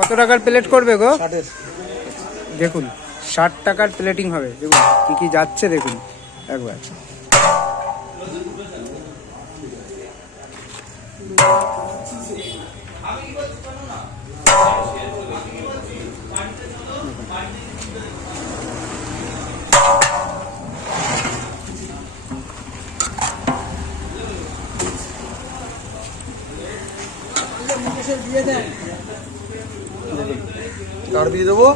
কত টাকার প্লেট করবে গো? 60-এর। দেখুন 60 টাকার প্লেটিং হবে। দেখুন কি কি যাচ্ছে দেখুন একবার। কার দিয়ে দেবো?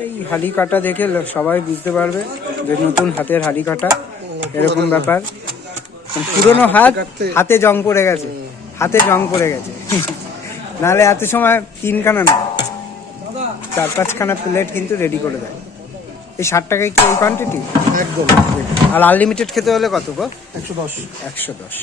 এই হালি কাটা দেখে সবাই বুঝতে পারবে যে নতুন হাতের হালি কাটা এরকম ব্যাপার। পুরনো হাতে জং পড়ে গেছে, হাতে জং পড়ে গেছে। নাহলে এত সময় 3খানা না 4-5খানা প্লেট কিন্তু রেডি করে দেয়। এই 60 টাকায় কি এই কোয়ান্টিটি? একদম। আর আনলিমিটেড খেতে হলে কত গো? 110। 110।